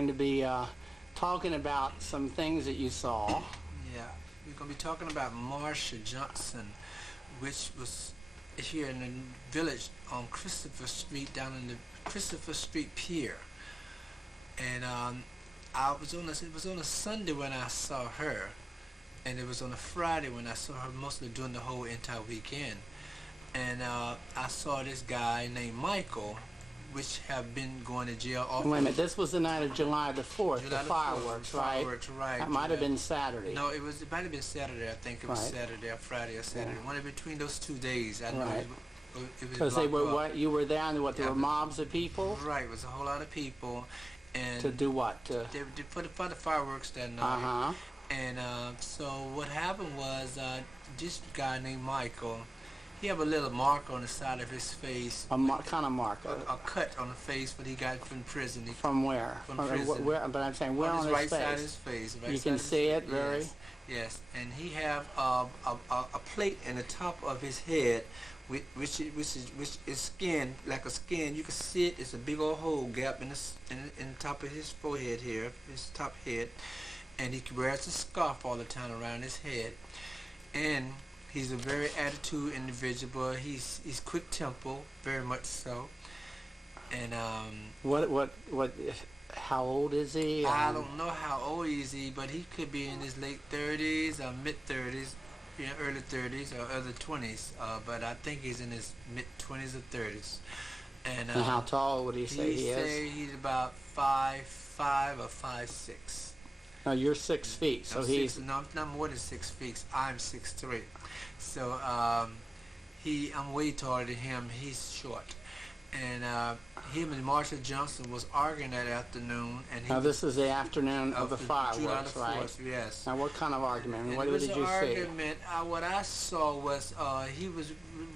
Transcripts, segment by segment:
going to be talking about some things that you saw. Yeah, we're going to be talking about Marsha Johnson, which was here in the village on Christopher Street, down in the Christopher Street Pier. And it was on a Sunday when I saw her, and it was on a Friday when I saw her, mostly during the whole entire weekend. And I saw this guy named Michael, which have been going to jail often. Wait a minute, this was the night of July the 4th, July the fireworks, right? Fireworks, right. That might have been Saturday. No, it might have been Saturday. I think it was Right. Saturday or Friday or Saturday. One in between those 2 days. I know Right. it was Because they blocked were, up. what, you were there, and what, there Yeah, were mobs of people? Right, it was a whole lot of people. And To do what? To, they put for the fireworks that night. uh-huh. And so what happened was this guy named Michael, he have a little mark on the side of his face. Kind of mark. A cut on the face when he got from prison. From where? From prison. Where? But I'm saying, where on his right face? side of his face. Right You side can of his see face. it very... Yes, yes. And he have a plate in the top of his head, which is skin, like a skin. You can see it. It's a big old hole gap in the top of his forehead here, his top head. And he wears a scarf all the time around his head. And he's a very attitude individual. He's quick tempo, very much so. And how old is he? I don't know how old is he, but he could be in his late 30s or mid 30s, early 30s or early 20s. But I think he's in his mid 20s or 30s. And how tall would he say he is? Say he's about 5'5" or 5'6". No, you're 6 feet, so he's... No, not more than 6 feet. I'm 6'3". So I'm way taller than him. He's short. And him and Marsha Johnson was arguing that afternoon. And Now this is the afternoon of the July fireworks, the 4th, right? yes. Now what kind of argument? And What it was did an you see? argument. What I saw was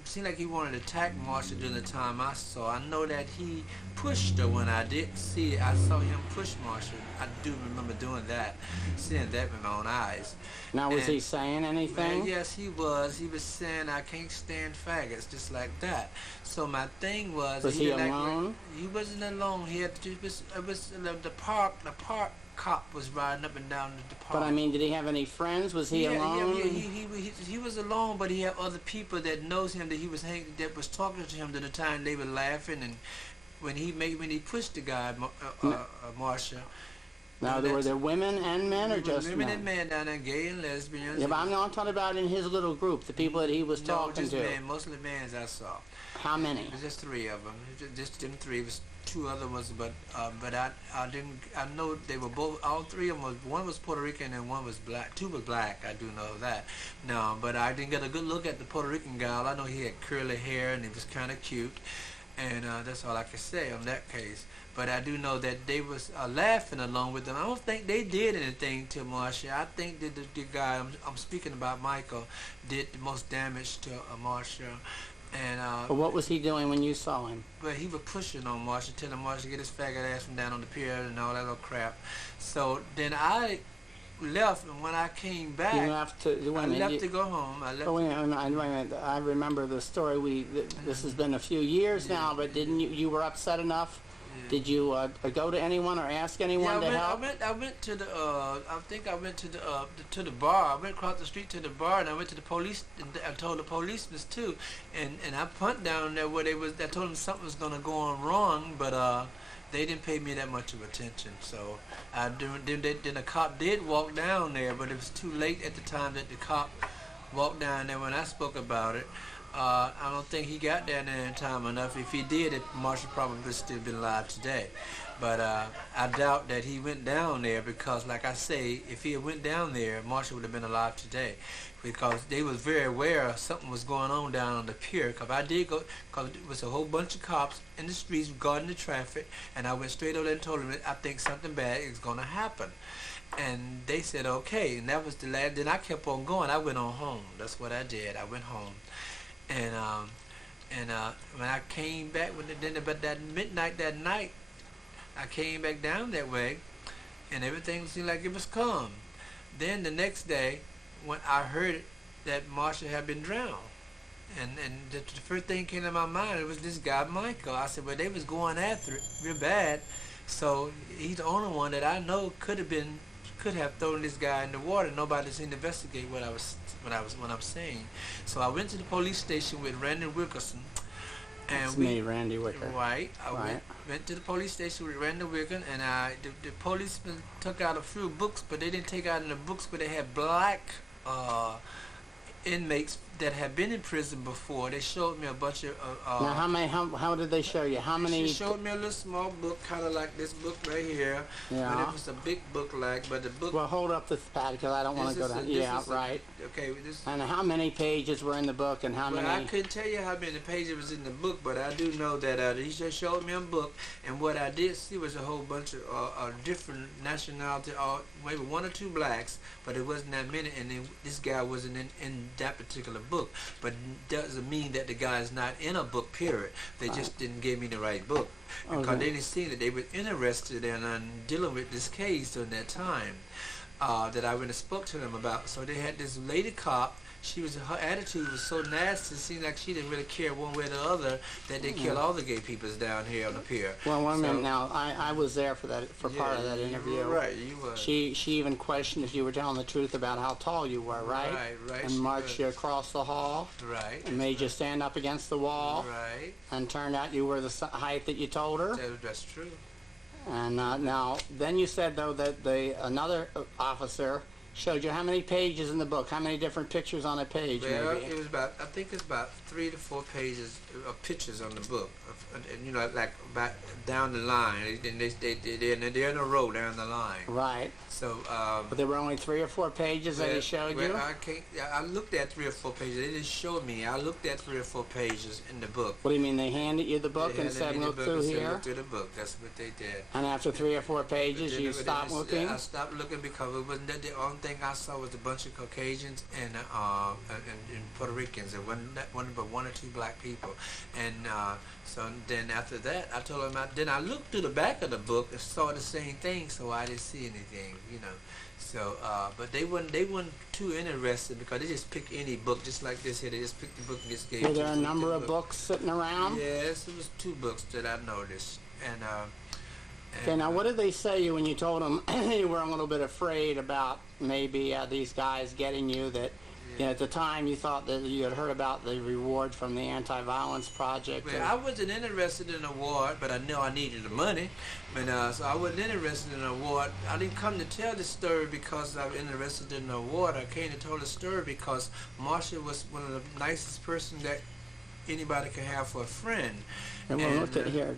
seemed like he wanted to attack Marsha during the time I saw. I know that he pushed her when I didn't see it. I saw him push Marsha. I do remember doing that, seeing that with my own eyes. Now was he saying anything? Yes, he was. He was saying, "I can't stand faggots," just like that. So my thing was he alone? He wasn't alone. It was the park. The park cop was riding up and down the park. But I mean, did he have any friends? Was he alone? Yeah, he was alone, but he had other people that knows him that was talking to him at the time. They were laughing, and when he pushed the guy, Marsha. Now, were there women and men, or just women men? and men down there, gay and lesbians. Yeah, but I'm not talking about in his little group, the people that he was talking just to. Men, mostly men I saw. How many? It was just 3 of them. Just them 3. It was 2 other ones, but I didn't. I know they were both. All 3 of them one was Puerto Rican and one was black. 2 was black. I do know that. No, but I didn't get a good look at the Puerto Rican guy. I know he had curly hair and he was kind of cute, and that's all I can say on that case. But I do know that they was laughing along with them. I don't think they did anything to Marsha. I think that the guy I'm speaking about, Michael, did the most damage to Marsha. And But what was he doing when you saw him? But he was pushing on Marsha, telling Marsha to get his faggot ass from down on the pier and all that little crap. So then I left, and when I came back, You left to to go home. Wait a minute. I remember the story. This has been a few years now, but didn't you were upset enough? Yeah. Did you go to anyone or ask anyone to help? I went to the. I think I went to the bar. I went across the street to the bar, and I went to the police. And I told the policemen too, and I pumped down there where they was. I told them something was gonna go on wrong, but they didn't pay me that much of attention. So then the cop did walk down there, but it was too late at the time that the cop walked down there when I spoke about it. I don't think he got down there in time enough. If he did, Marsha probably would still been alive today. But I doubt that he went down there because, like I say, if he had went down there, Marsha would have been alive today. Because they was very aware something was going on down on the pier. Because I did go, because it was a whole bunch of cops in the streets guarding the traffic, and I went straight over there and told them, I think something bad is going to happen. And they said, okay. And that was the last. Then I kept on going. I went on home. That's what I did. I went home. And when I came back, then about that midnight that night, I came back down that way, and everything seemed like it was calm. Then the next day, when I heard that Marsha had been drowned, and the first thing came to my mind, it was this guy Michael. I said, well, they was going after it real bad, So he's the only one that I know could have thrown this guy in the water. Nobody's investigate what I'm saying. So I went to the police station with Randy Wickerson, and It's me, Randy Wicker. Right. I Right. went to the police station with Randy Wicker, and the policeman took out a few books, but they didn't take out in the books, but they had black inmates that had been in prison before. They showed me a bunch of. Now, how did they show you? How many? She showed me a little small book, kind of like this book right here. Yeah. But it was a big book, but the book. Well, hold up this pad because I don't want to go down. Yeah, right. Okay. And how many pages were in the book, and how many? I couldn't tell you how many pages was in the book, but I do know that he just showed me a book, and what I did see was a whole bunch of different nationality, maybe one or two blacks, but it wasn't that many, and then this guy wasn't in that particular book. But doesn't mean that the guy is not in a book, period. They just didn't give me the right book. Because they didn't see that they were interested in dealing with this case during that time that I went and spoke to them about. So they had this lady cop. Her attitude was so nasty. It seemed like she didn't really care one way or the other that they kill all the gay peoples down here on the pier. Well, one minute now. I was there for part of that interview. You were right, you were. She even questioned if you were telling the truth about how tall you were, right? Right. And marched you across the hall. Right. And made you stand up against the wall. Right. And turned out you were the height that you told her. That's true. And now, then you said though that another officer showed you how many pages in the book, how many different pictures on a page. Well, maybe? it was I think it's about 3 to 4 pages of pictures on the book, and like about down the line. They're in a row down the line. Right. So. But there were only 3 or 4 pages that he showed you. I looked at 3 or 4 pages. They didn't show me. I looked at 3 or 4 pages in the book. What do you mean? They handed you the book and said, "Look through here." Look through the book. That's what they did. And after 3 or 4 pages, you stopped looking. I stopped looking because it wasn't that the only thing I saw was a bunch of Caucasians and Puerto Ricans, and one but 1 or 2 black people. And so then after that, I told them. Then I looked through the back of the book and saw the same thing, so I didn't see anything, So, but they weren't too interested because they just picked any book, just like this here. They just picked the book and just gave. Were there a number of books sitting around? Yes, it was 2 books that I noticed, and. Okay, now what did they say when you told them you were a little bit afraid about maybe these guys getting you? That at the time you thought that you had heard about the reward from the Anti-Violence Project. Well, I wasn't interested in an award, but I knew I needed the money. So I wasn't interested in an award. I didn't come to tell this story because I was interested in an award. I came to tell the story because Marsha was one of the nicest person that anybody can have for a friend. And we'll look at here.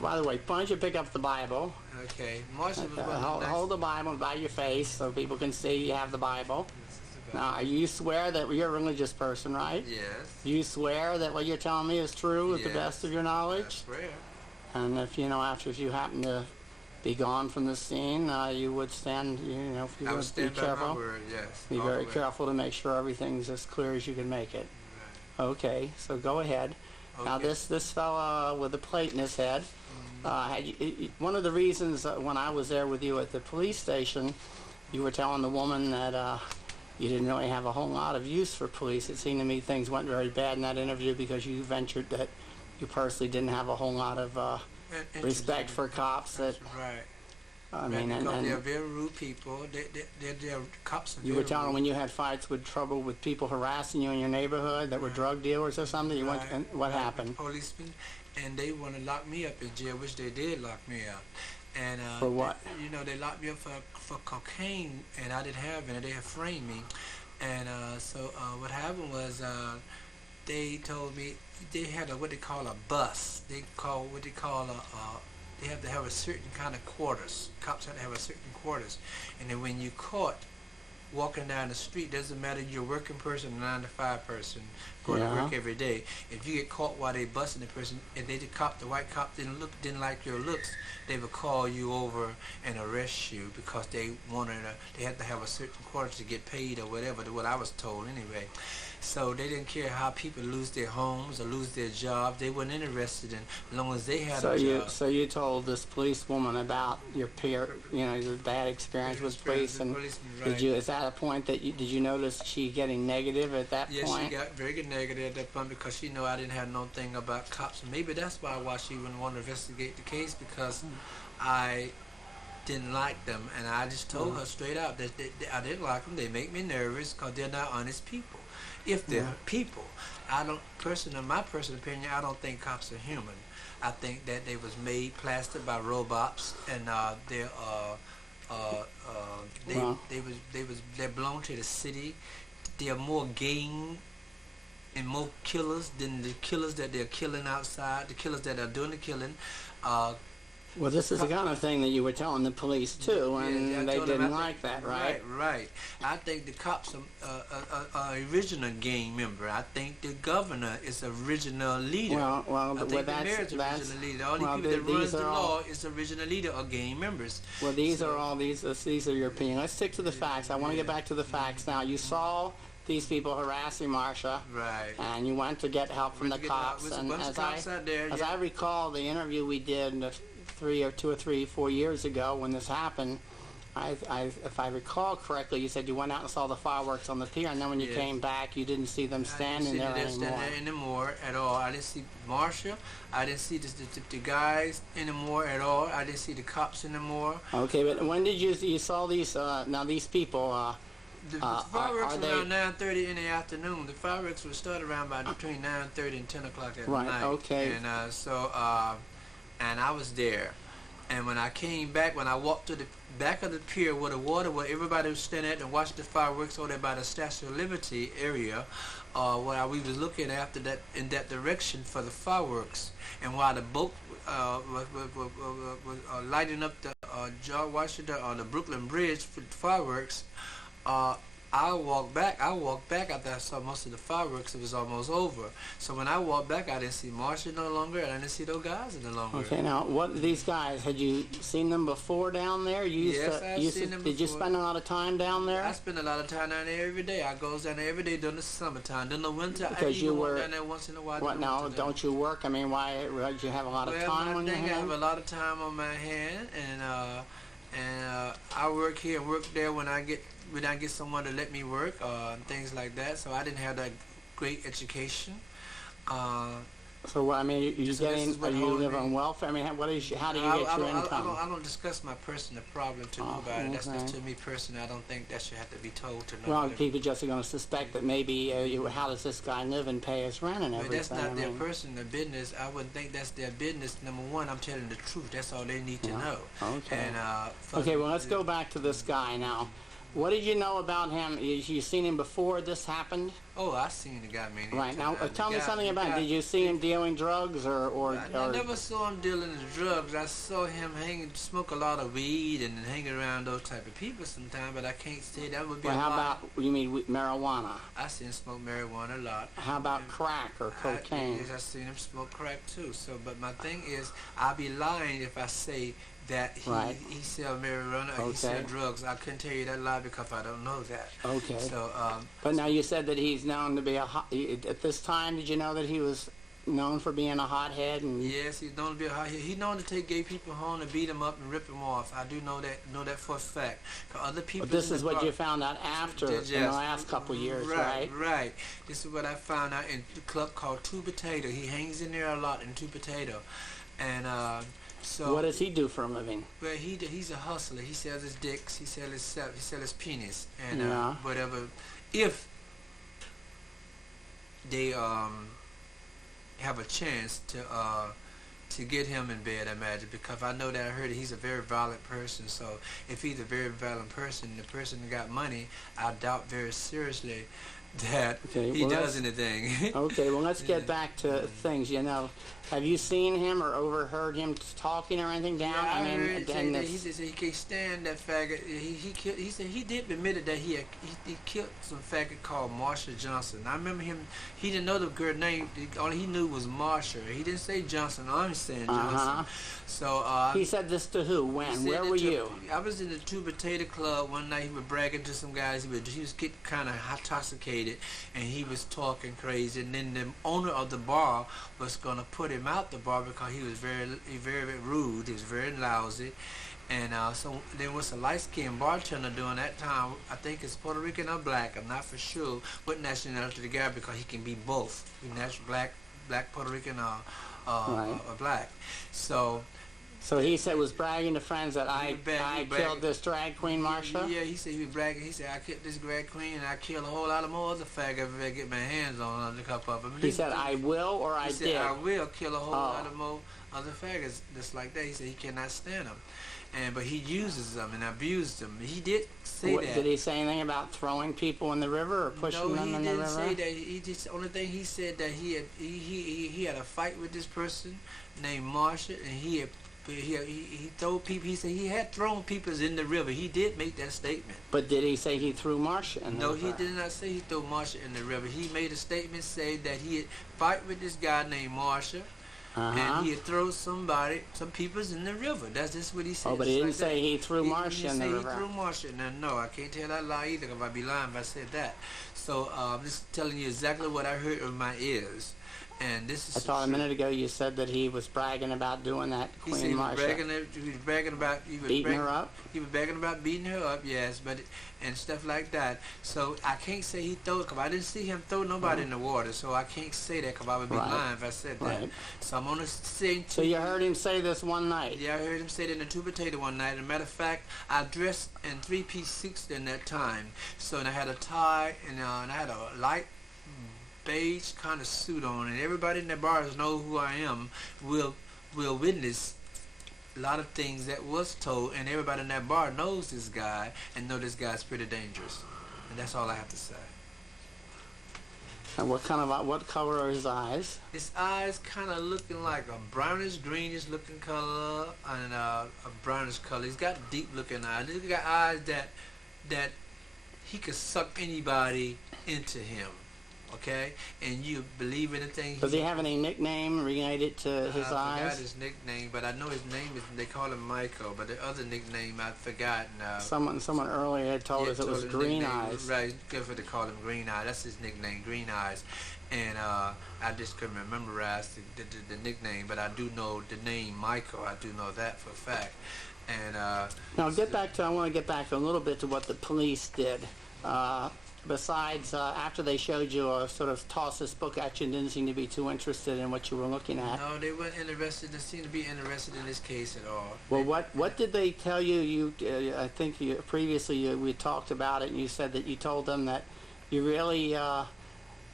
By the way, why don't you pick up the Bible? Okay. Marsha was one of the hold the Bible by your face so people can see you have the Bible. Now, you swear that you're a religious person, right? Yes. You swear that what you're telling me is true with the best of your knowledge? I swear. And if you happen to be gone from the scene, you would stand, if you would be careful. By my word, yes. Be very careful to make sure everything's as clear as you can make it. Right. Okay, so go ahead. Okay. Now this fella with a plate in his head, one of the reasons when I was there with you at the police station, you were telling the woman that you didn't really have a whole lot of use for police. It seemed to me things went very bad in that interview because you ventured that you personally didn't have a whole lot of respect for cops. That right. I mean, because they're very rude people. They're cops. You were telling when you had fights with trouble with people harassing you in your neighborhood that were drug dealers or something. You went, and what happened? Policemen, and they want to lock me up in jail, which they did lock me up. And for what? They locked me up for cocaine, and I didn't have any. They had framed me, and so what happened was they told me they had what they call a bus. They have to have a certain kind of quarters. Cops have to have a certain quarters, and then when you caught walking down the street, doesn't matter you're a working person or a 9-to-5 person going to work every day. If you get caught while they busting the person, and the white cop didn't like your looks, they would call you over and arrest you because they had to have a certain quarters to get paid or whatever. What I was told anyway. So they didn't care how people lose their homes or lose their jobs. They weren't interested in as long as they had a job. So you told this police woman about your your bad experience with police, and is that a point that did you notice she getting negative at that point? Yes, she got very negative at that point because she knew I didn't have no thing about cops. And maybe that's why she wouldn't want to investigate the case because I didn't like them, and I just told her straight out that I didn't like them. They make me nervous because they're not honest people. If they're people, I don't. In my personal opinion, I don't think cops are human. I think that they was made plastic by robots, and they belong to the city. They are more gang and more killers than the killers that they're killing outside. The killers that are doing the killing. Well, this is the kind of thing that you were telling the police too, and they didn't like that, right? Right. I think the cops are original gang member. I think the governor is original leader. Well, I think the mayor's original leader. The only people that runs the law is the original leader or gang members. Well, these are your opinion. Let's stick to the facts. I want to get back to the facts now. You saw these people harassing Marsha, right? And you went to get help from the cops. And as I recall, the interview we did 2 or 3, 4 years ago when this happened, if I recall correctly, you said you went out and saw the fireworks on the pier, and then when you came back, you didn't see them standing there anymore at all. I didn't see Marsha. I didn't see the guys anymore at all. I didn't see the cops anymore. Okay, but when did you saw these? Now these people. The fireworks were around 9:30 in the afternoon. The fireworks would start around between 9:30 and 10 o'clock at night. Right. Okay. And and I was there. And when I came back, when I walked to the back of the pier where the water, where everybody was standing at and watched the fireworks over there by the Statue of Liberty area, where we was looking after that in that direction for the fireworks, and while the boat was lighting up the George Washington on the Brooklyn Bridge for the fireworks, I walked back after I saw most of the fireworks. It was almost over. So when I walked back, I didn't see Marsha no longer, and I didn't see those guys no longer. Okay, now what these guys, had you seen them before down there? Yes, I've seen them before. Did you spend a lot of time down there? I spend a lot of time down there every day. I goes down there every day during the summertime. During the winter, because I walk down there once in a while. What now? Don't you work? I mean, why? Do you have a lot of time on your hands? I have a lot of time on my hand, and I work here and work there when I get someone to let me work, and things like that. So I didn't have that great education. So I mean, are you live on welfare? I mean, how do you get your income? I don't discuss my personal problem to nobody. Okay. That's to me personally. I don't think that should have to be told to nobody. Well, people just are going to suspect that maybe how does this guy live and pay his rent and everything? That's not their personal business. I wouldn't think that's their business. Number one, I'm telling the truth. That's all they need to know. Okay. And, okay. Well, let's go back to this guy now. What did you know about him? You seen him before this happened? Oh, I seen the guy many times. Right, now tell me something about him. Did you see him dealing drugs I never saw him dealing in drugs. I saw him smoke a lot of weed and hang around those type of people sometimes, but I can't say that would be how about, you mean marijuana? I seen him smoke marijuana a lot. How about crack or cocaine? I seen him smoke crack too. So, but my thing is, I'd be lying if I say that he sell marijuana or he sell drugs. I couldn't tell you that lie because I don't know that. Okay. So, but now you said that he's known to be at this time, did you know that he was known for being a hothead? And yes, he's known to be a hothead. He's known to take gay people home and beat them up and rip them off. I do know that for a fact. Other people. But this is what you found out after in the last couple of years, right? Right. This is what I found out in the club called Two Potato. He hangs in there a lot in Two Potato, and so what does he do for a living? Well, he's a hustler. He sells his dicks. He sells his penis and whatever. If they have a chance to get him in bed, I imagine, because I know that I heard that he's a very violent person. So if he's a very violent person, the person that got money, I doubt very seriously that he does anything. Okay, well, let's get back to things. You know, have you seen him or overheard him talking or anything down? Yeah, I heard he said he can't stand that faggot. He said he did admit that he killed some faggot called Marsha Johnson. I remember him. He didn't know the girl name. All he knew was Marsha. He didn't say Johnson. I'm saying Johnson. So he said this to who? When? Where were you? I was in the Two Potato Club one night. He was bragging to some guys. He was getting kind of intoxicated, and he was talking crazy. And then the owner of the bar was gonna put him out the bar because he was very rude. He was very lousy. And so there was a light-skinned bartender during that time. I think it's Puerto Rican or black. I'm not for sure what nationality the guy, because he can be both. Black Puerto Rican or black. So So he said was bragging to friends that I bragging. killed this drag queen, Marsha? Yeah, he said he was bragging. He said, I killed this drag queen and I killed a whole lot of more other faggots if I get my hands on them to cup up. He said, I will or I did? He said, I will kill a whole lot of more other faggots just like that. He said he cannot stand them. But he uses them and abuses them. He did say that. Did he say anything about throwing people in the river or pushing them in the river? No, he didn't say that. He just, the only thing he said that he had a fight with this person named Marsha, and he threw people. He said he had thrown people in the river. He did make that statement. But did he say he threw Marsha in the river? No, he did not say he threw Marsha in the river. He made a statement saying that he had fight with this guy named Marsha. And he had thrown some peoples in the river. That's just what he said. Oh, but he didn't say he threw Marsha in the river. He threw Marsha. No, I can't tell that lie either if I'd be lying if I said that. So I'm just telling you exactly what I heard with my ears. And this is. I thought a minute ago you said that he was bragging about doing that, Queen Marsha. He was bragging about beating her up. He was bragging about beating her up, yes, and stuff like that. So I can't say he threw it because I didn't see him throw nobody in the water. So I can't say that because I would be lying if I said that. So I'm on the same. So you heard him say this one night? Yeah, I heard him say it in the two potato one night. As a matter of fact, I dressed in 3-piece suits in that time. So and I had a tie and I had a light beige kind of suit on, and everybody in the bars know who I am. Will witness a lot of things that was told, and everybody in that bar knows this guy and know this guy's pretty dangerous. And that's all I have to say. And what color are his eyes? His eyes kind of looking like a brownish greenish looking color and a brownish color. He's got deep looking eyes. He's got eyes that he could suck anybody into him. Okay, and you believe anything. Does he have any nickname related to his eyes? I forgot his nickname, but I know his name is. They call him Michael, but the other nickname I forgot now. Someone earlier had told us it was Green Eyes. Right, good for to call him Green Eyes. That's his nickname, Green Eyes. And I just couldn't memorize the nickname, but I do know the name Michael. I do know that for a fact. And now I want to get back a little bit to what the police did. Besides, after they showed you or sort of tossed this book at you and didn't seem to be too interested in what you were looking at. No, they weren't interested. They seemed to be interested in this case at all. Well, what did they tell you? I think previously we talked about it, and you said that you told them that you really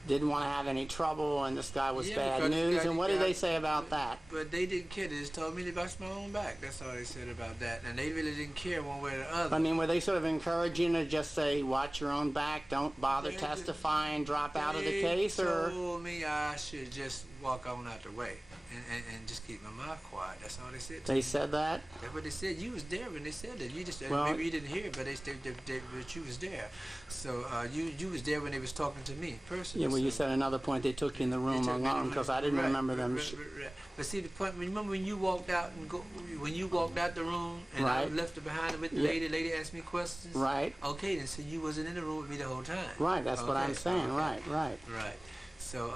didn't want to have any trouble, and this guy was bad news. And what did they say about that? But they didn't care. They just told me to watch my own back. That's all they said about that. And they really didn't care one way or the other. I mean, were they sort of encouraging to just say, watch your own back, don't bother testifying, drop out of the case? They or told me I should just walk on out the way and just keep my mouth quiet. That's all they said to me. They said that? That's what they said. You was there when they said that. You just maybe you didn't hear it, but but you was there. So you was there when they was talking to me personally. Yeah, well, you said another point they took you in the room alone because I didn't remember them. But see, the point. Remember when you walked out when you walked out the room and I left it behind with the lady. The lady asked me questions. Right. Okay, then so you wasn't in the room with me the whole time. Right. That's what I'm saying. Okay. Right. So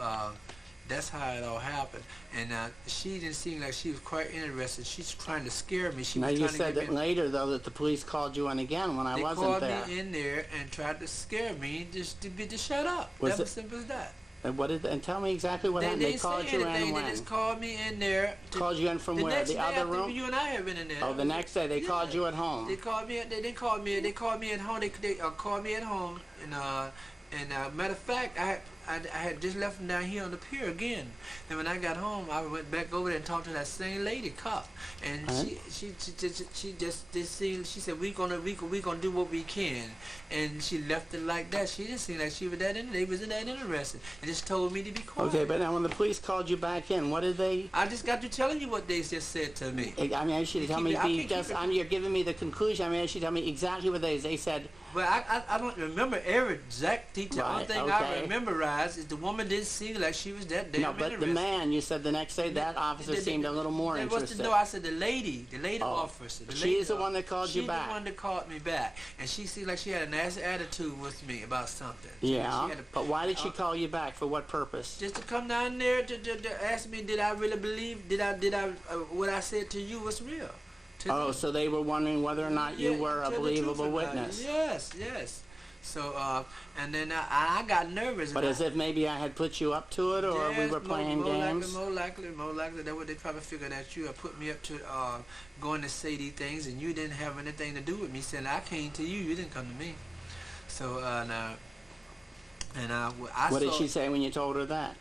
that's how it all happened. And she didn't seem like she was quite interested. She's trying to scare me. Now you said that later, though, that the police called you in again when I wasn't there. They called me in there and tried to scare me just to shut up. That was simple as that. And tell me exactly what happened. They called you in when? They just called me in there. Called you in from where? The other room? You and I have been in there. Oh, the next day they called you at home. They called me. They called me at home. They called me at home. And matter of fact, I had just left them down here on the pier again. And when I got home, I went back over there and talked to that same lady, cop. And she said we gonna do what we can. And she left it like that. She didn't seem like she was that interested. And just told me to be quiet. Okay, but now when the police called you back in, what did they? I just got to telling you what they just said to me. I mean, I should tell me. You're giving me the conclusion. I mean, I should tell me exactly what they said. Well, I don't remember every exact detail. One thing I memorize is the woman didn't seem like she was that damn interested. No, but the man, you said the next day that officer seemed a little more interested. No, I said the lady officer. She's the one that called you back. She's the one that called me back. And she seemed like she had a nasty attitude with me about something. Yeah, but why did she call you back? For what purpose? Just to come down there to ask me, did I really believe, what I said to you was real. Oh, so they were wondering whether or not you were a believable witness. Yes. So, and then I got nervous. But as if maybe I had put you up to it, or we were playing games? More likely. That would they probably figured that you had put me up to going to say these things, and you didn't have anything to do with me. Saying I came to you, you didn't come to me. So, What did she say when you told her that?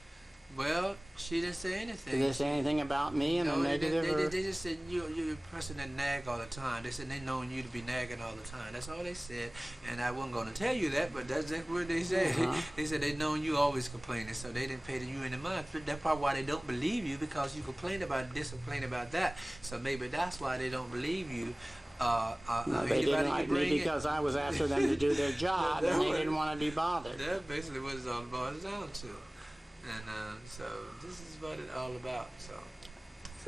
Well, she didn't say anything. Did they say anything about me in a negative? They just said you're a person that nag all the time. They said they known you to be nagging all the time. That's all they said. And I wasn't going to tell you that, but that's what they said. They said they known you always complaining, so they didn't pay you any mind. That's probably why they don't believe you, because you complain about this and complain about that. So maybe that's why they don't believe you. No, they didn't like me because I was after them to do their job, and they didn't want to be bothered. That's basically what it's all boils down to. And so this is what it's all about. So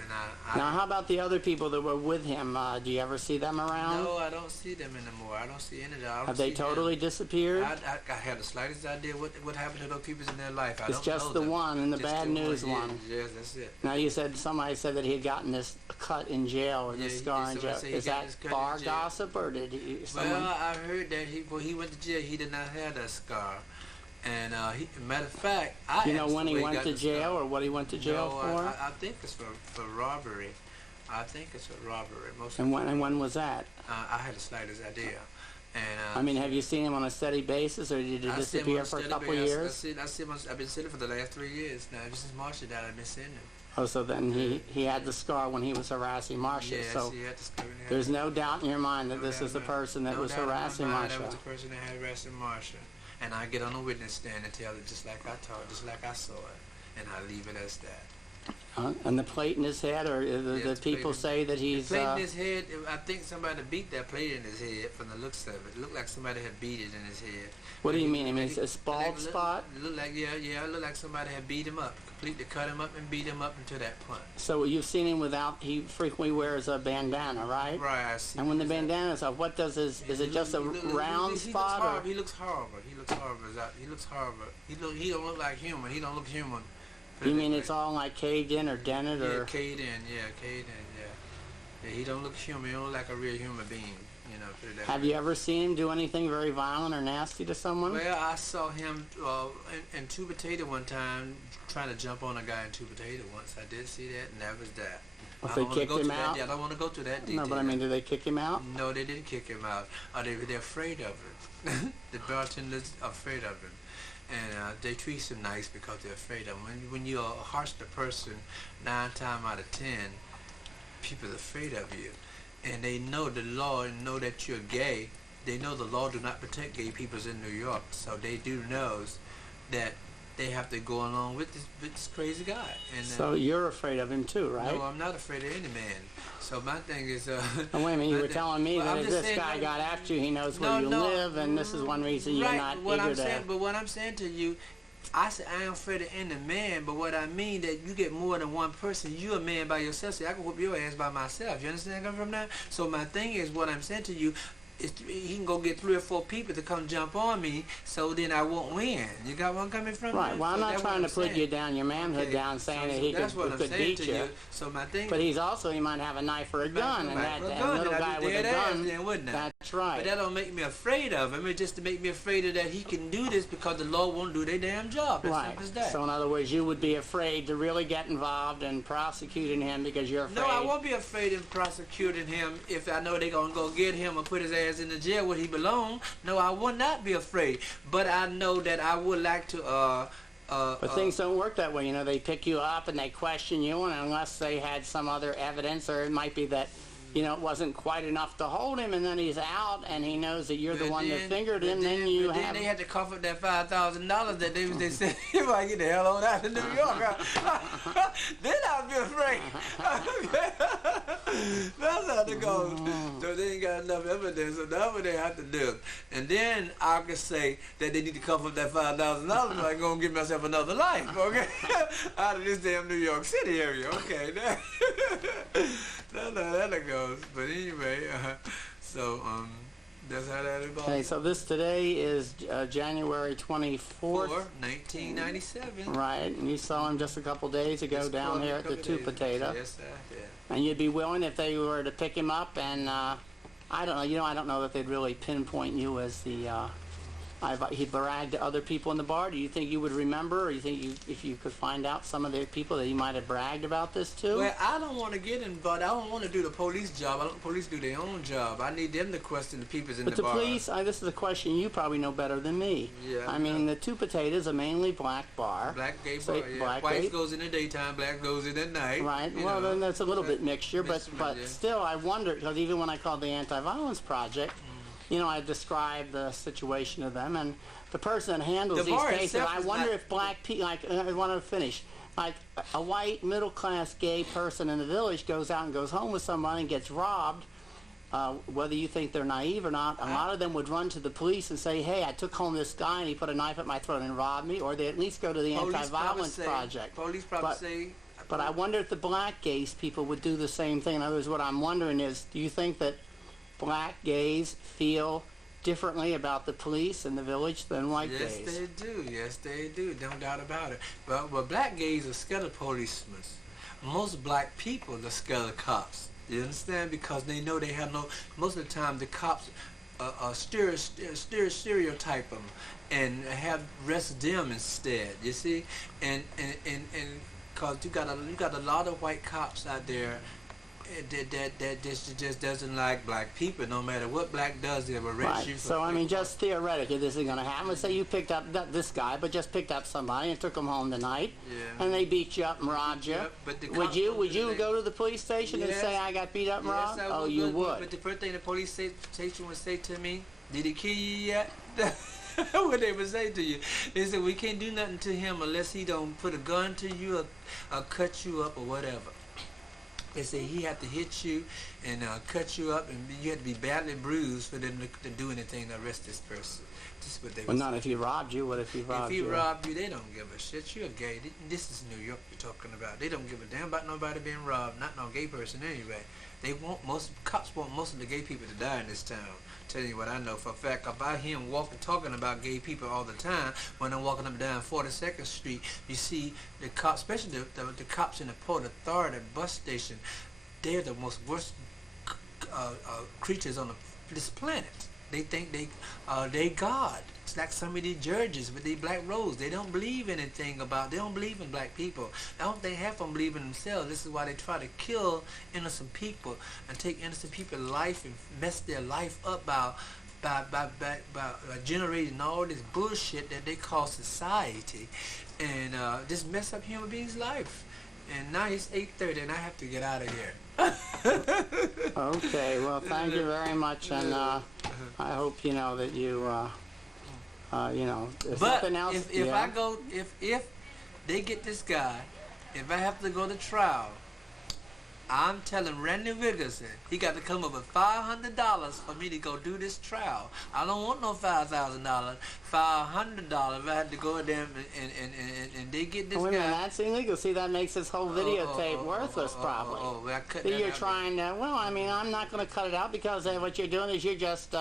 now, how about the other people that were with him? Do you ever see them around? No, I don't see them anymore. I don't see any of them. Have they totally disappeared? I had the slightest idea what happened to those people in their life. It's just the one, and the bad news one. Yes, that's it. Now, you said somebody said that he had gotten this cut in jail, or this scar in jail. Is that bar gossip, or did he? Well, I heard that he went to jail. He did not have that scar. And matter of fact, you know when he went to jail, or what he went to jail for? I think it's for robbery. I think it's for robbery. And when was that? I had the slightest idea. And I mean, have you seen him on a steady basis, or did he disappear for a couple of years? I've been seeing him for the last 3 years now. Ever since Marsha died, I've been seeing him. Oh, so then he had the scar when he was harassing Marsha. Yes, so he had the scar. There's no doubt in your mind that this is the person that was harassing Marsha. That was the person that had harassing Marsha. And I get on a witness stand and tell it just like I told, just like I saw it, and I leave it as that. And the plate in his head, or the people say that he's... The plate in his head, I think somebody beat that plate in his head from the looks of it. It looked like somebody had beat it in his head. What do you mean? I mean, it's a bald spot? It looked like, it looked like somebody had beat him up, completely cut him up and beat him up into that point. So you've seen him without, he frequently wears a bandana, right? Right, I see. And when the bandana's off, what does his, is it just a round spot? He looks horrible. He looks horrible. He looks horrible. He don't look like human. He don't look human. You mean it's all like caved in or dented, or? Yeah, caved in, yeah, he don't look human. He don't look like a real human being, you know, put it that Have way. you ever seen him do anything very violent or nasty to someone? Well, I saw him in Two Potato one time, trying to jump on a guy in Two Potato once. I did see that, and that was that. If they kicked him out? I don't want to go to that detail. No, but I mean, did they kick him out? No, they didn't kick him out. They're afraid of him. The bartenders are afraid of him. And they treat him nice because they're afraid of him. When you're a hostile person, 9 times out of 10, people are afraid of you. And they know the law and know that you're gay. They know the law do not protect gay people in New York. So they do know that they have to go along with this crazy guy. And so you're afraid of him too, right? No, I'm not afraid of any man. So my thing is... oh, wait a minute, you were telling me that if this guy got after you, he knows where you live, and this is one reason you're not eager to... But what I'm saying to you, I said I am afraid of any man, but what I mean that you get more than one person. You're a man by yourself, so I can whoop your ass by myself. You understand where I'm from now? So my thing is, what I'm saying to you, he can go get 3 or 4 people to come jump on me, so then I won't win. You got where I'm coming from? Right. Well, I'm not trying to put you down, your manhood down, saying that he could beat you. So my thing. But he might have a knife or a gun, and that little guy with a gun. That's right. But that don't make me afraid of him. It's just to make me afraid of that he can do this because the law won't do their damn job. As simple as that. So in other words, you would be afraid to really get involved in prosecuting him because you're afraid. No, I won't be afraid of prosecuting him if I know they're gonna go get him or put his ass in the jail where he belongs. No, I will not be afraid. But I know that I would like to. But things don't work that way. You know, they pick you up and they question you, and unless they had some other evidence, or it might be that, you know, it wasn't quite enough to hold him, and then he's out, and he knows that you're the one that fingered him. Then they had to cough up that $5,000 that they said you might get the hell on out of New York. Then I'd be afraid. That's how it goes. So they ain't got enough evidence, so that's what they have to do. And then I can say that they need to cough up that $5,000 so I can go and give myself another life, okay? Out of this damn New York City area, okay? That goes. But anyway, so that's how that evolves. Okay, so today is January 24th. 1997. Right, and you saw him just a couple days ago down here at the Two Potato. Yes, I did. And you'd be willing if they were to pick him up, and I don't know, I don't know that they'd really pinpoint you as the he bragged to other people in the bar? Do you think you would remember, or you think if you could find out some of the people that he might have bragged about this to? Well, I don't want to get involved. I don't want to do the police job. I don't want the police do their own job. I need them to question the people in the bar. But the police, this is a question you probably know better than me. Yeah. I mean, the Two Potatoes, a mainly black bar. Black gay bar, yeah. Black White gay. goes in the daytime, black goes in at night. Right. Well, then that's a little bit mixture, but yeah. still, I wonder, because even when I called the Anti-Violence Project, you know, I described the situation to them, and the person that handles these cases, I wonder if black people, like, I want to finish, like a white middle-class gay person in the village goes out and goes home with somebody and gets robbed, whether you think they're naive or not, a lot of them would run to the police and say, hey, I took home this guy and he put a knife at my throat and robbed me, or they at least go to the Anti-Violence Project. Police probably say... But I wonder if the black gays people would do the same thing. In other words, what I'm wondering is, do you think that black gays feel differently about the police in the village than white gays? Yes, they do. Yes, they do. No doubt about it. But black gays are scared of policemen. Most black people are scared of cops. You understand? Because they know they have no... Most of the time, the cops stereotype them and have arrest them instead. You see? And because you got a lot of white cops out there that just doesn't like black people. No matter what black does, they will arrest you. So I mean, just theoretically, this is going to happen. Let's say you picked up not this guy, but just picked up somebody and took him home tonight, and they beat you up and robbed you. But would you go to the police station and say I got beat up and robbed? Oh, you would. But the first thing the police station would say to me, "Did he kill you yet?" What they would say to you, they said, we can't do nothing to him unless he don't put a gun to you or cut you up or whatever. They say he had to hit you and cut you up, and you had to be badly bruised for them to do anything to arrest this person. This is what they would say. Not if he robbed you. What if he robbed you? If he robbed you, they don't give a shit. You're gay. This is New York you're talking about. They don't give a damn about nobody being robbed. Not no gay person anyway. They want cops want most of the gay people to die in this town. Tell you what I know for a fact. If I hear him talking about gay people all the time, when I'm walking up and down 42nd Street, you see the cops, especially the cops in the Port Authority bus station, they're the most worst creatures on this planet. They think they God. It's like some of these judges with these black robes. They don't believe anything they don't believe in black people. I don't think half of them believe in themselves. This is why they try to kill innocent people and take innocent people's life and mess their life up by generating all this bullshit that they call society, and just mess up human beings' life. And now it's 8:30 and I have to get out of here. Okay, well, thank you very much, and I hope you know that you know, if but something else. If they get this guy, if I have to go to trial, I'm telling Randy Wicker he got to come up with $500 for me to go do this trial. I don't want no $5,000, $500 if I had to go there and they get this guy. That's illegal. See, that makes this whole videotape worthless, probably. Well, I cut See, that you're out. trying to. Well, I mean, I'm not going to cut it out because what you're doing is you're just.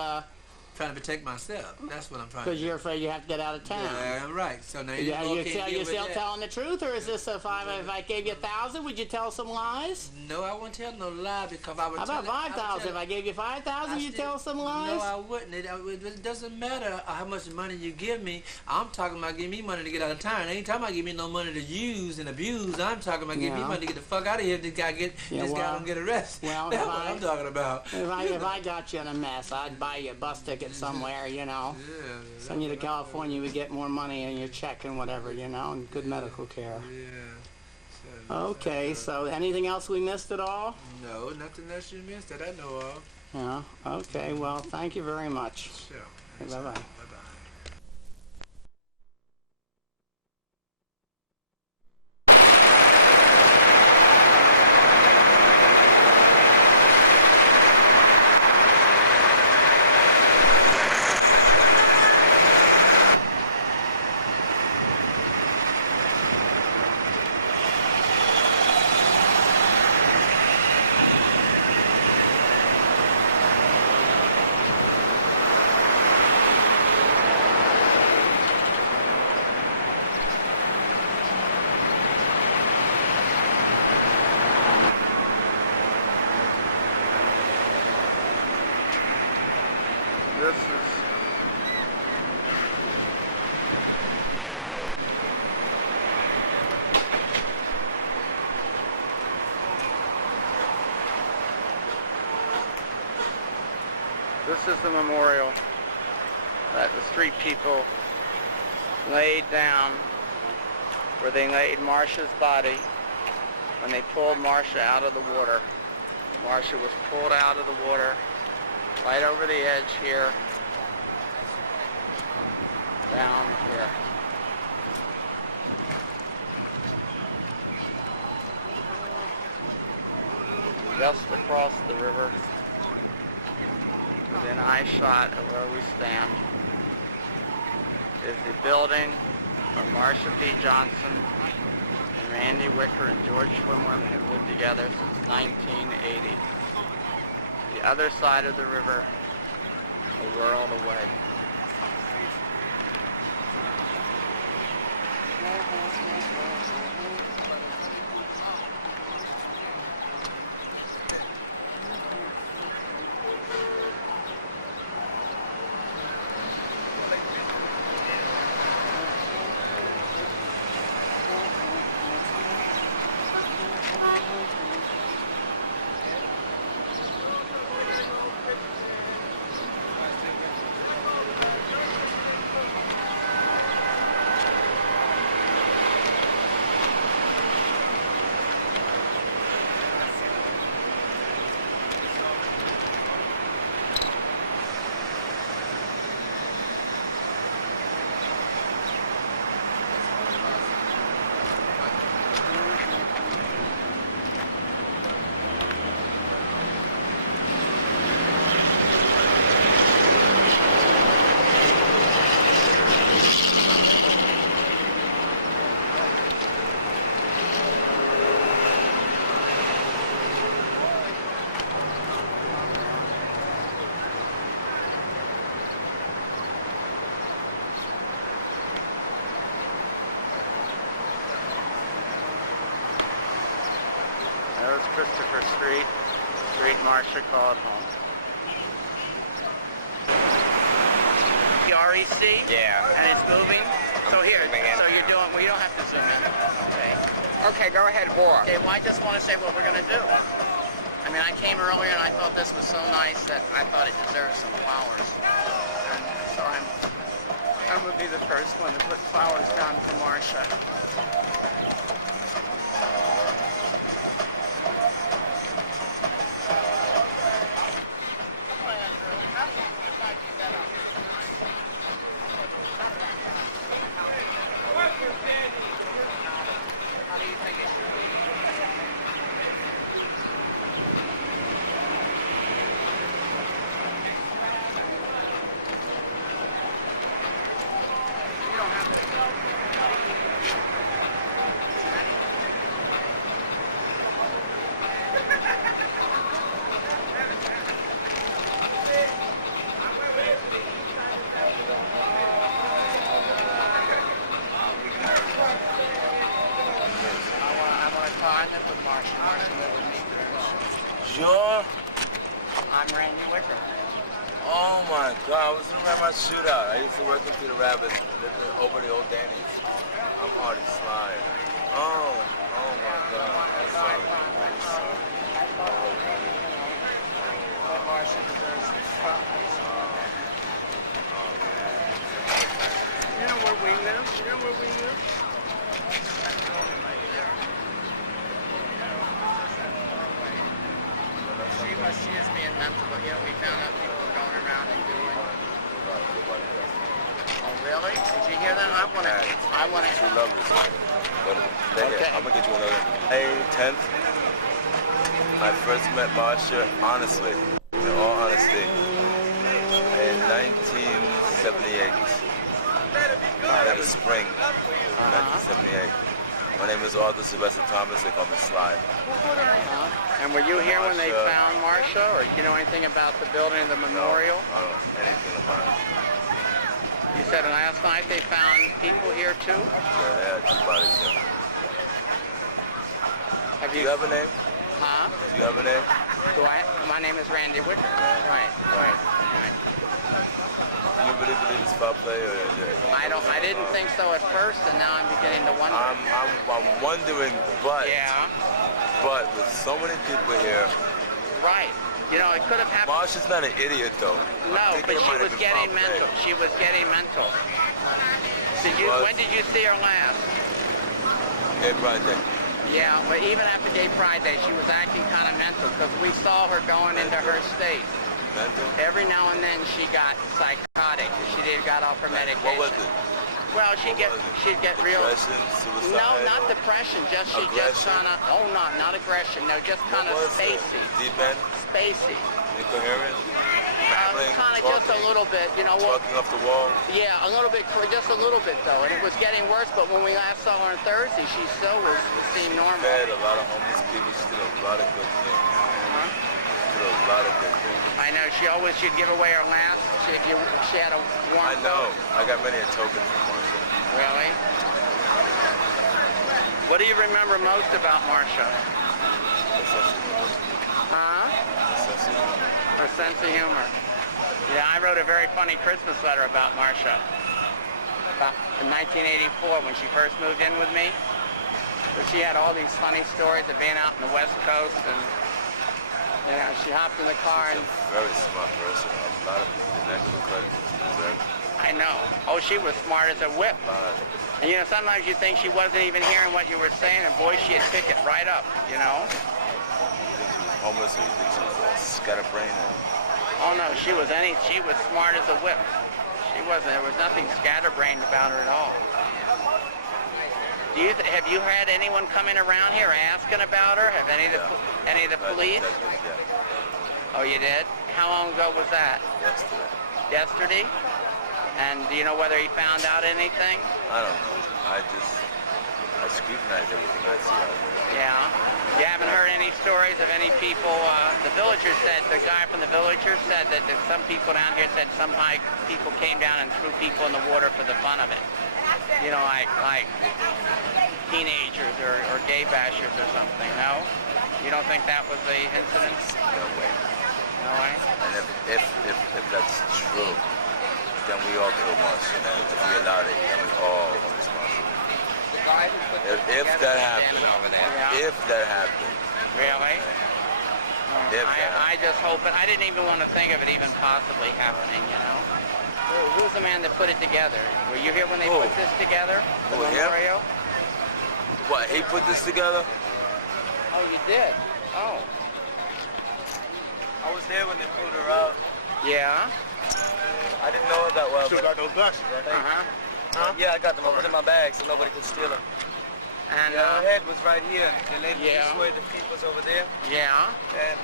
Trying to protect myself. That's what I'm trying to do. Because you're afraid you have to get out of town. Yeah, I'm right. So now you're still telling the truth, or is this if I gave you 1,000, would you tell some lies? No, I wouldn't tell no lie because I would. How about 5,000? If I gave you 5,000, you tell some lies? No, I wouldn't. It doesn't matter how much money you give me. I'm talking about giving me money to get out of town. I ain't talking about giving me no money to use and abuse. I'm talking about giving me money to get the fuck out of here. This guy don't get arrested. Well, that's what I'm talking about. If I got you in a mess, I'd buy you a bus ticket somewhere, you know. Send you to California, you would get more money in your check and whatever, you know, and good medical care. Yeah. Okay, so anything else we missed at all? No, nothing else you missed that I know of. Yeah. Okay, well, thank you very much. Sure. Bye-bye. Bye-bye. This is the memorial that the street people laid down, where they laid Marsha's body when they pulled Marsha out of the water. Marsha was pulled out of the water right over the edge here, down here. Just across the river, within eyeshot of where we stand, is the building where Marsha P. Johnson and Randy Wicker and George Schwimlin have lived together since 1980. The other side of the river, a world away. There's Christopher Street, street Marsha called home. The REC? Yeah. And it's moving? So here, zooming in. so you're doing, well, you don't have to zoom in. Okay. Okay, go ahead, walk. Okay, well, I just want to say what we're going to do. I mean, I came earlier and I thought this was so nice that I thought it deserved some flowers. And so I'm going to be the first one to put flowers down for Marsha. Sure? I'm Randy Wicker. Oh my God, I was around my shootout. I used to work into the rabbits and lived over the old Danny's. I'm Artie Slide. Oh my God. I'm sorry. I'm sorry. Marsha deserves some flowers. You know where we live? You know where we live? She is being mental, but you know, we found out people were going around and doing. Oh, really? Did you hear that? I want to. She loves this. But Okay. I'm gonna get you another. May 10th, I first met Marsha, honestly, in all honesty, in 1978. In the spring, 1978. My name is Arthur Sylvester Thomas. They call me Sly. And were you here when they Marsha. found Marsha, or do you know anything about the building of the memorial? I don't know anything about it. You said last night they found people here too? Yeah, they had two bodies here. Have Do you have a name? Huh? Do you have a name? Do I? My name is Randy Wicker. Right. Do you really believe it's foul play, or is it? I didn't think so at first, and now I'm beginning to wonder. I'm wondering, but Yeah. with so many people here, Right. You know, it could have happened. Marsha's not an idiot, though. No, but she was getting mental. She was getting mental. When did you see her last? Gay Pride Day. Yeah, but even after Gay Pride Day, she was acting kind of mental because we saw her going into her state. Mental? Every now and then she got psychotic. She got off her medication. What was it? Well, she'd get real. Depression, suicide? No, not depression. Just she just kind of. Oh, not aggression. No, just kind of spacey. Deep end? Spacey. Incoherent? Kind of just a little bit, you know. Talking off the wall? Yeah, a little bit, just a little bit though, and it was getting worse. But when we last saw her on Thursday, she still seemed normal. Fed a lot of homeless people. She did a lot of good things. Huh? She did a lot of good things. I know. She'd give away her last. She had a warm. I know. I got many a token from Marsha. Really? What do you remember most about Marsha? Huh? Her sense of humor. Yeah, I wrote a very funny Christmas letter about Marsha. In 1984 when she first moved in with me. But she had all these funny stories of being out in the West Coast, and you know, she hopped in the car and... She's a very smart person. A lot of people didn't actually credit that she deserved. I know. Oh, she was smart as a whip. A lot. And you know, sometimes you think she wasn't even hearing what you were saying, and boy, she'd pick it right up, you know? You think she was homeless, or you think she was scatterbrained? Oh no, she was smart as a whip. She wasn't. There was nothing scatterbrained about her at all. Have you had anyone coming around here asking about her? Have any of the police? Yeah. Oh, you did? How long ago was that? Yesterday. Yesterday? And do you know whether he found out anything? I don't know. I scrutinize everything I see out there. Yeah. You haven't heard any stories of any people, the guy from the villagers said that some people down here said some people came down and threw people in the water for the fun of it. You know, like teenagers or gay bashers or something, no? You don't think that was the incident? No way. No way? And if that's true, then we all kill Marsha, man. If we allowed it, then we all are responsible. If that happened, if that happened. Really? I just hope it. I didn't even want to think of it even possibly happening, you know? Who's the man that put it together? Were you here when they put this together? The memorial? What, he put this together? Oh, you did? Oh. I was there when they pulled her out. Yeah? I didn't know her that well. Still got those glasses, right? Yeah, I got them. I was in my bag so nobody could steal them. And her head was right here. The lady yeah. swear the feet was over there. Yeah. And,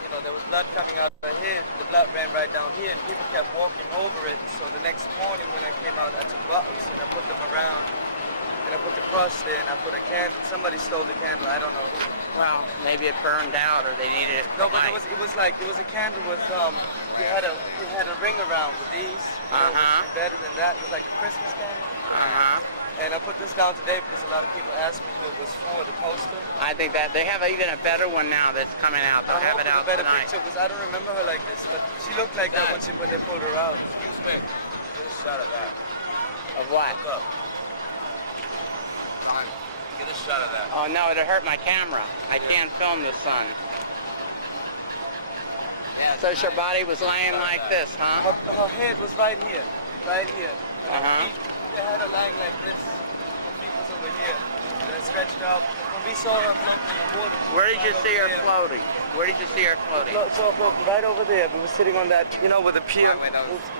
you know, there was blood coming out of her head. The blood ran right down here, and people kept walking over it. So the next morning when I came out, I took bottles and I put them around. And I put the cross there, and I put a candle. Somebody stole the candle. I don't know who. Well, maybe it burned out, or they needed it. No, but it was a candle with we had a ring around with these. Better than that. It was like a Christmas candle. And I put this down today because a lot of people asked me who it was for, the poster. I think that they have even a better one now that's coming out. They'll have it out tonight. Picture, because I don't remember her like this, but she looked like that when they pulled her out. Excuse me. Get a shot of that. Of what? Look up. Get a shot of that. Oh no, it'll hurt my camera. I can't film the sun. Yeah, so her body was laying like this, huh? Her head was right here, right here. And Uh-huh. They had her lying like this. Her feet was over here. They're stretched out. When we saw her floating in the water. Where did you see her floating? Where did you see her floating? So floating right over there. We were sitting on that, you know, with the pier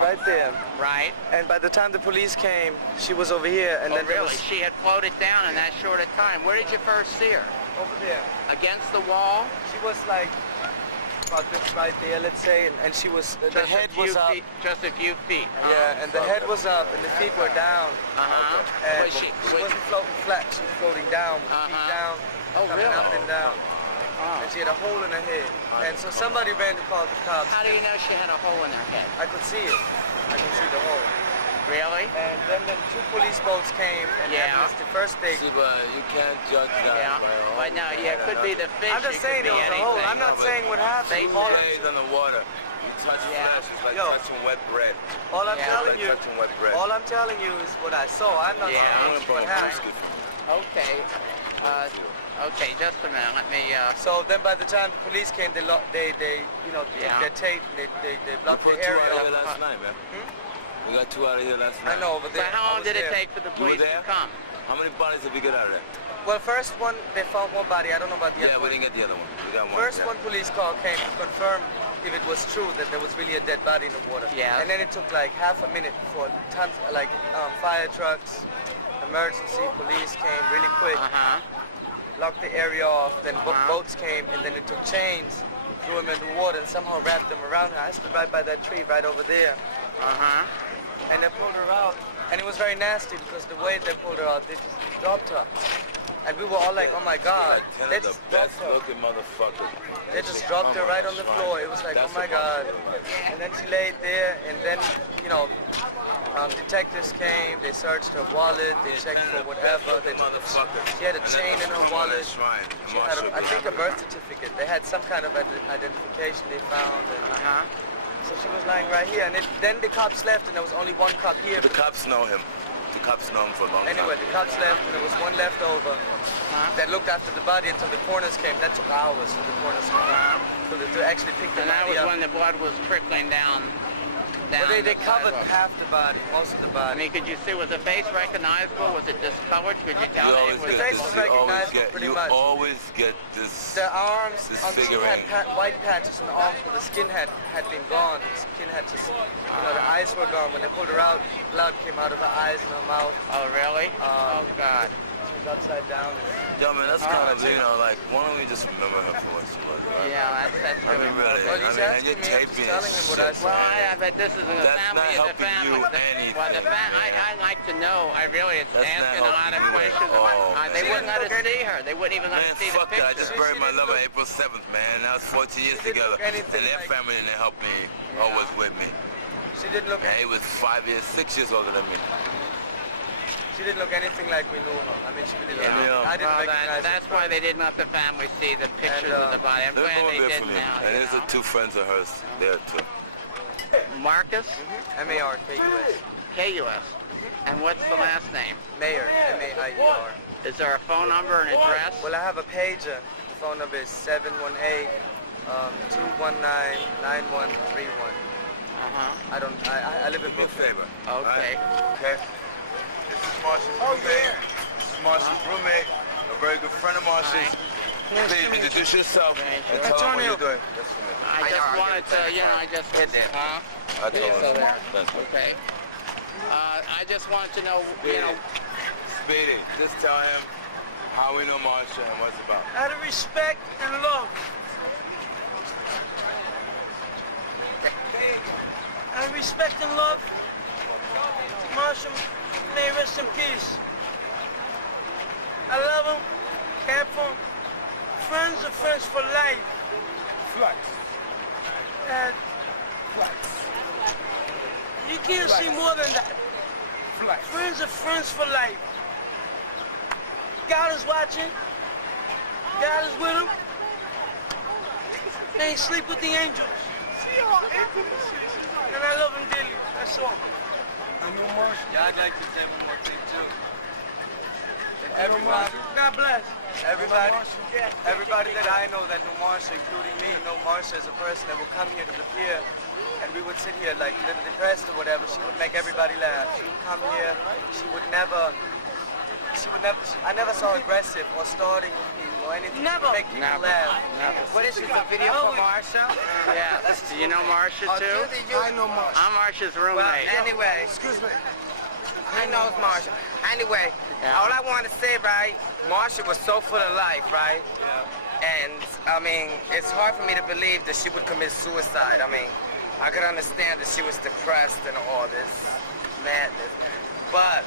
right there. Right. And by the time the police came, she was over here. And then really? She had floated down in that short a time. Where did you first see her? Over there. Against the wall? She was like about this right there, let's say, and she was, the head was up. Just a few feet. Yeah, and the head was up and the feet were down. And she wasn't floating flat, she was floating down, with the feet down, coming up and down. And she had a hole in her head. And so somebody ran to call the cops. How do you know she had a hole in her head? I could see it. I could see the hole. Really? And then the 2 police boats came, and that was the first thing. See, but you can't judge that. Yeah, but no, it could be the fish. I'm just saying there was a hole. I'm not saying what happened. All days on the water. You touch flesh, it's like touching wet bread. All I'm telling you, touching wet bread. all I'm telling you is what I saw. I'm not saying what happened. Okay. Okay, just a minute. Let me. So then by the time the police came, they took their tape and they blocked the area. We got 2 out of here last night, man. We got 2 out of here last night. I know, but But how long did it take for the police to come? How many bodies did we get out of there? Well, first one, they found one body. I don't know about the other Yeah, we one. didn't get the other one. We got one. First one police call came to confirm if it was true that there was really a dead body in the water. Yeah. And then it took like half a minute for tons, like fire trucks, emergency police came really quick, locked the area off. Then boats came, and then it took chains, threw them in the water, and somehow wrapped them around her. I stood right by that tree, right over there. And they pulled her out, and it was very nasty because the way they pulled her out, they just dropped her. And we were all like, oh my God. They just dropped her. Looking motherfucker. They just dropped her right on the floor. It was like, oh my God. And then she laid there, and then, detectives came, they searched her wallet, they checked for whatever. She had a chain in her wallet. She had, I think, a birth certificate. They had some kind of identification they found. And, so she was lying right here, and then the cops left, and there was only one cop here. The cops know him. The cops know him for a long time. Anyway, the cops left, and there was one left over that looked after the body until the coroners came. That took hours for the coroners to actually pick the And that body was up. when the blood was trickling down. Well, they the covered sidewalk. half the body, most of the I body. mean, could you see, was the face recognizable? Was it discolored? Could you tell that it was... The face was recognizable pretty much. You always get this. The arms on two disfiguring. had white patches on the arms, but the skin had been gone. The skin had just, the eyes were gone. When they pulled her out, blood came out of her eyes and her mouth. Oh, really? Oh, God. She was upside down. Yeah, man, that's kind of, like, why don't we just remember her for what she was, right? Yeah, that's I really... mean, really. Well, he's and you're asking me, I'm just taping telling him what I said. Well, but this is the That's family not is the helping family. you anything. Well, I like to know. I really, it's That's not asking a lot of helping you questions. at all, They man. wouldn't let us see her. They wouldn't even let Man, us see the fuck that. I picture. just buried my lover April 7th, man. That was 14 years She didn't together. look And anything their like- family didn't help me, always with me. She didn't look. And he was 6 years older than me. She didn't look anything like we knew her. I mean, she really didn't. Yeah. I didn't Well, recognize that's her. why they didn't let the family see the pictures of the body. I'm They're glad going they there did for me. now. And you there's know. 2 friends of hers there, too. Marcus? Markus. K-U-S. And what's the last name? Mayor. M-A-I-E-R. Is there a phone number and address? Well, I have a pager. The phone number is 718-219-9131. I live in Brooklyn. Okay. Okay. This is Marsha's roommate. This is Marsha's roommate, a very good friend of Marsha's. Please introduce yourself and tell them what you're doing. That's for me. I just wanted to, I just hit it. Huh? I told So him. there. Thanks, man. Okay. I just wanted to know, Speedy, just tell him how we know Marsha and what it's about. Out of respect and love. Out of respect and love, Marsha may rest in peace. I love him, care for him. Friends are friends for life. Flex. And you can't see more than that. Flex. Friends are friends for life. God is watching. God is with him. They ain't sleep with the angels. And I love him dearly. That's all. Yeah, I'd like to say one more thing too. Everybody that I know that knew Marsha, including me, know Marsha as a person that would come here to the pier, and we would sit here like a little depressed or whatever. She would make everybody laugh. She would come here. I never saw aggressive or starting with people or anything. Never. She would make people laugh. What is it, the video for Marsha? Yeah. Do you know Marsha, too? I know Marsha. I'm Marsha's roommate. Anyway, excuse me. I know it's Marsha. Anyway, all I want to say, right, Marsha was so full of life, right? Yeah. And, I mean, it's hard for me to believe that she would commit suicide. I mean, I could understand that she was depressed and all this madness. But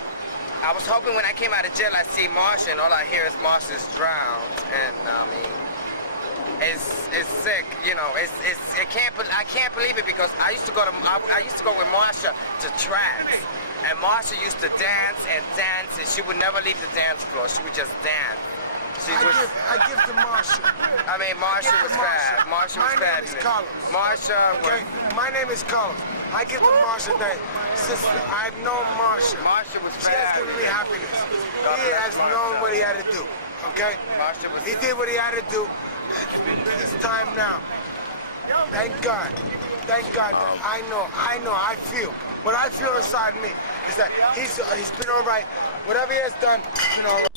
I was hoping when I came out of jail, I'd see Marsha, and all I hear is Marsha's drowned. And, I mean, it's sick, I can't believe it because I used to go with Marsha to tracks. And Marsha used to dance, and she would never leave the dance floor. She would just dance. I give to Marsha. I mean, Marsha was bad. Marsha was My name is fabulous. Carlos. Marsha was... Okay? My name is Carlos. I give to Marsha that sister. I've known Marsha. Marsha was She has given me happiness. He has known what he had to do. okay? He did what he had to do. It's time now. Thank God. Thank God. I know, I feel. What I feel inside me is that he's been all right. Whatever he has done, he's been all right.